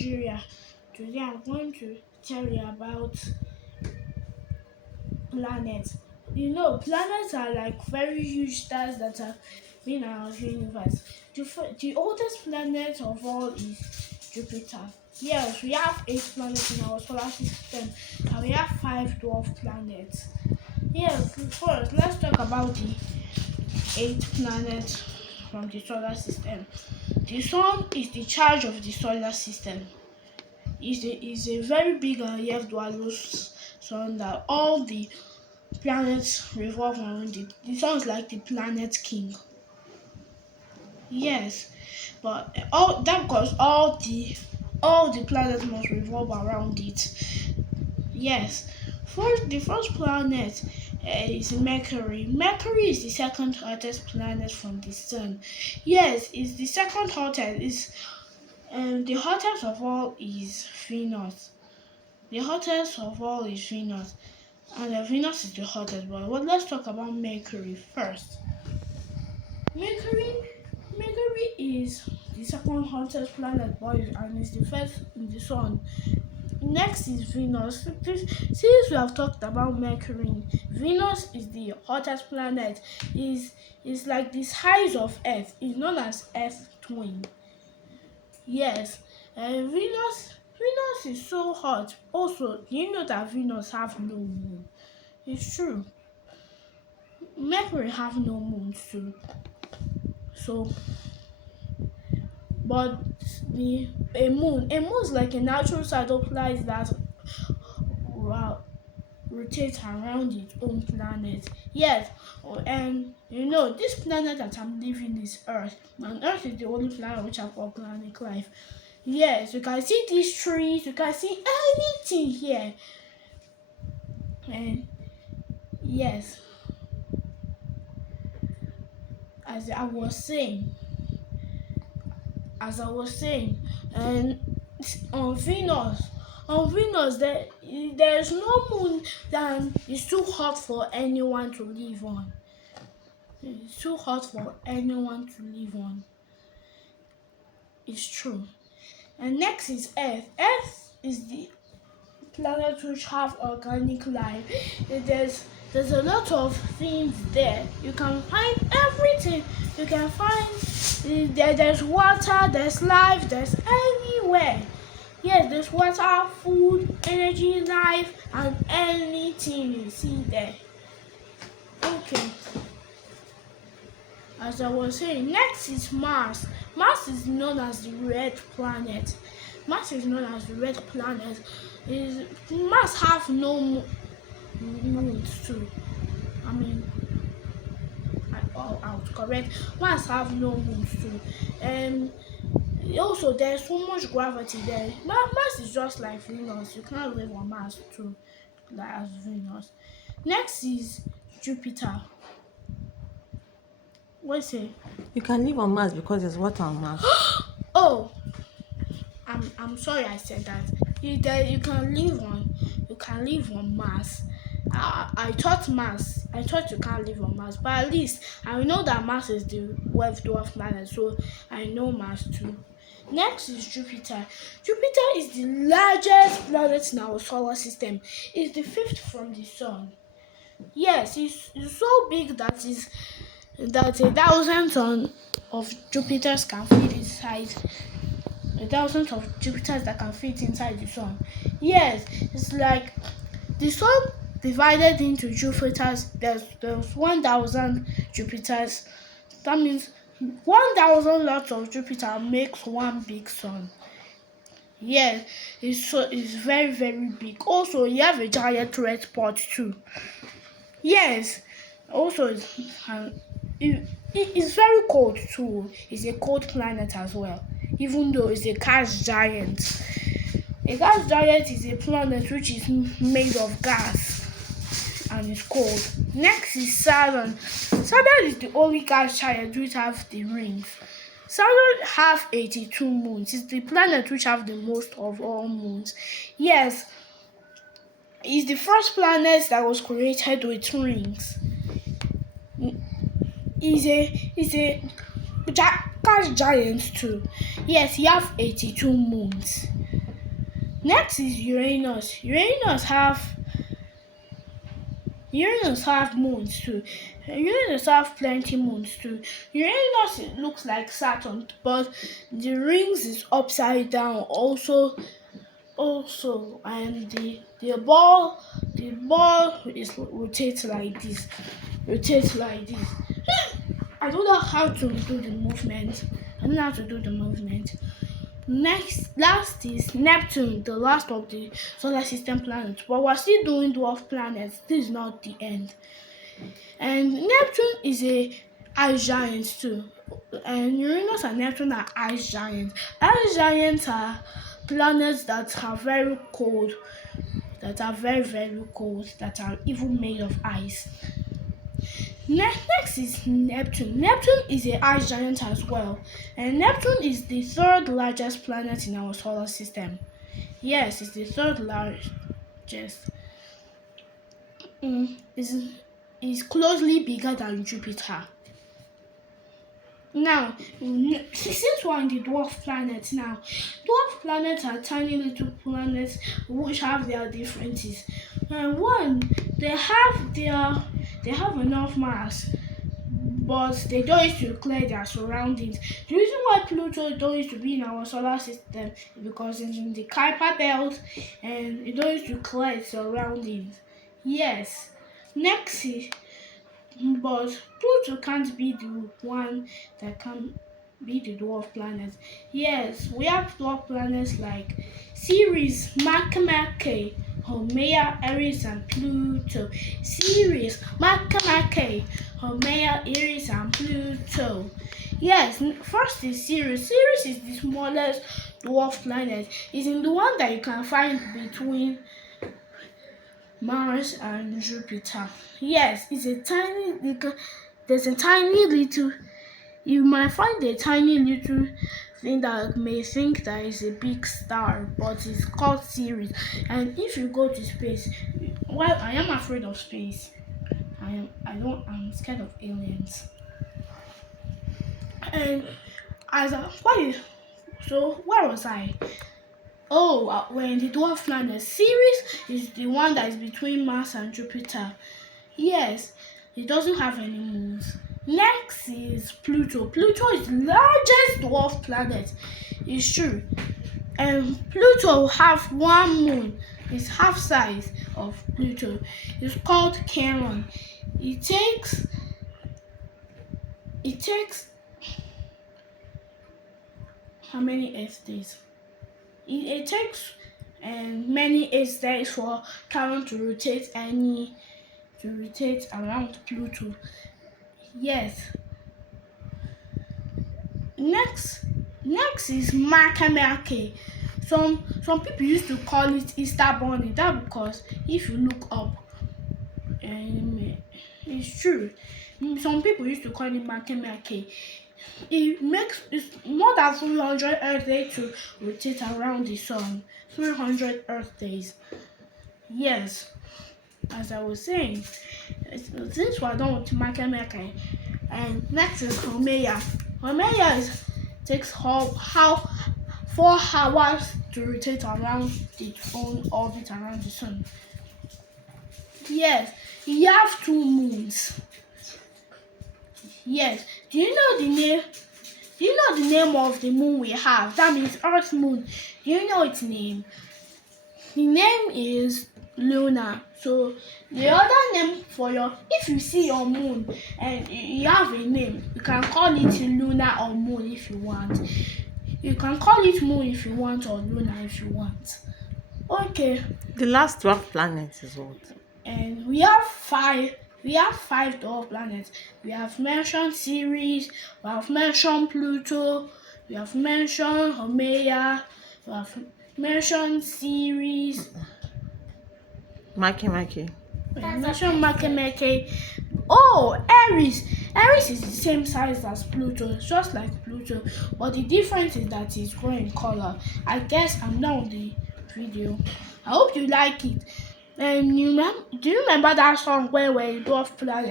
Nigeria. Today I'm going to tell you about planets. Planets are like very huge stars that have been in our universe. The oldest planet of all is Jupiter. Yes, we have 8 planets in our solar system, and we have 5 dwarf planets. Yes, first let's talk about the 8 planets from the solar system. The sun is the charge of the solar system. Is a very big and yet dwarf sun that all the planets revolve around it. The sun is like the planet king. Yes, but all that because all the planets must revolve around it. Yes, the first planet is Mercury. Mercury is the second hottest planet from the sun. Yes, it's the second hottest. The hottest of all is Venus. The hottest of all is Venus, and Venus is the hottest. But let's talk about Mercury first. Mercury, Mercury is the second hottest planet, boys, and is the first in the sun. Next is Venus. Since we have talked about Mercury, Venus is the hottest planet. Is like the size of Earth. It's known as Earth twin. Yes, Venus is so hot. Also, do you know that Venus have no moon? It's true. Mercury have no moon too. So, but a moon is like a natural satellite that rotates around its own planet. Yes, and this planet that I'm living is Earth, and Earth is the only planet which have organic life. Yes, you can see these trees, you can see anything here. And yes, as I was saying, and on Venus there's no moon that is too hot for anyone to live on. It's too hot for anyone to live on. It's true. And next is Earth. Earth is the planet which have organic life. There's a lot of things there. You can find everything. You can find there's water, there's life, there's anywhere. Yes, there's water, food, energy, life, and anything you see there. Okay. As I was saying, next is Mars. Mars is known as the red planet. Mars have no moons too. I was correct. Mars have no moons too. And also there's so much gravity there. Mars is just like Venus. You can't live on Mars too, like as Venus. Next is Jupiter. What say? You can live on Mars because there's water on Mars. Oh, I'm sorry I said that. You can live on Mars. I thought you can't live on Mars, but at least I know that Mars is the dwarf planet, so I know Mars too. Next is Jupiter. Jupiter is the largest planet in our solar system. It's the fifth from the sun. Yes, it's so big that a thousand ton of Jupiters can fit inside. A thousand of Jupiters that can fit inside the sun. Yes, it's like the sun divided into Jupiters. There's 1,000 Jupiters. That means 1,000 lots of Jupiter makes one big sun. Yes, it's very very big. Also, you have a giant red spot too. Yes, also it's very cold too. It's a cold planet as well, even though it's a gas giant. A gas giant is a planet which is made of gas and is cold. Next is Saturn. Saturn is the only gas giant which have the rings. Saturn have 82 moons. It's the planet which have the most of all moons. Yes, it's the first planet that was created with rings. Is a gas giant too. Yes, he have 82 moons. Next is Uranus. Uranus have moons too. Uranus have plenty moons too. Uranus looks like Saturn, but the rings is upside down. Also, and the ball is rotates like this. Rotates like this. I don't know how to do the movement. I don't know how to do the movement. Last is Neptune, the last of the solar system planets. But we're still doing dwarf planets. This is not the end. And Neptune is a ice giant too. And Uranus and Neptune are ice giants. Ice giants are planets that are very cold, that are very, very cold, that are even made of ice. Next is Neptune. Neptune is a ice giant as well, and Neptune is the third largest planet in our solar system. Yes, it's the third largest. Is closely bigger than Jupiter. Now, since we're on the dwarf planets now, dwarf planets are tiny little planets which have their differences. One, they have enough mass, but they don't used to clear their surroundings. The reason why Pluto don't used to be in our solar system is because it's in the Kuiper belt and it don't used to clear its surroundings. Yes. Next is, but Pluto can't be the one that can be the dwarf planet. Yes, we have dwarf planets like Ceres, Mercury, Haumea, Eris, and Pluto. Ceres, Mercury, Haumea, Eris, and Pluto. Yes, first is Ceres. Ceres is the smallest dwarf planet. It's in the one that you can find between Mars and Jupiter. Yes, there's a tiny little, you might find a tiny little thing that may think that is a big star, but it's called Ceres. And if you go to space, well, I am afraid of space. I'm scared of aliens. And where was I? Oh, we're in the dwarf planet. Ceres is the one that is between Mars and Jupiter. Yes, it doesn't have any moons. Next is Pluto. Pluto is the largest dwarf planet. It's true. And Pluto have one moon. It's half size of Pluto. It's called Charon. It takes how many Earth days? It takes many Earth days for Charon to rotate around Pluto. Yes. Next is Mercury. Some people used to call it Easter bunny. That because if you look up, it's true. Some people used to call it Mercury. It's more than 300 Earth days to rotate around the sun. 300 Earth days. Yes, as I was saying, since we're done with Mercury, and next is Haumea. Haumea takes how 4 hours to rotate around its own orbit around the sun. Yes, you have 2 moons. Yes, do you know the name of the moon we have? That means Earth moon. Do you know its name? The name is Luna. So the other name for if you see your moon and you have a name, you can call it Luna or Moon if you want. You can call it Moon if you want or Luna if you want. Okay. The last dwarf planet is what? And we have 5 dwarf planets. We have mentioned Ceres, we have mentioned Pluto, we have mentioned Haumea, we have mentioned Ceres. Mercury. We have mentioned Mercury. Oh, Eris. Eris is the same size as Pluto, just like Pluto, but the difference is that it's grey in color. I guess I'm done with the video. I hope you like it. And do you remember that song where we're dwarf planet?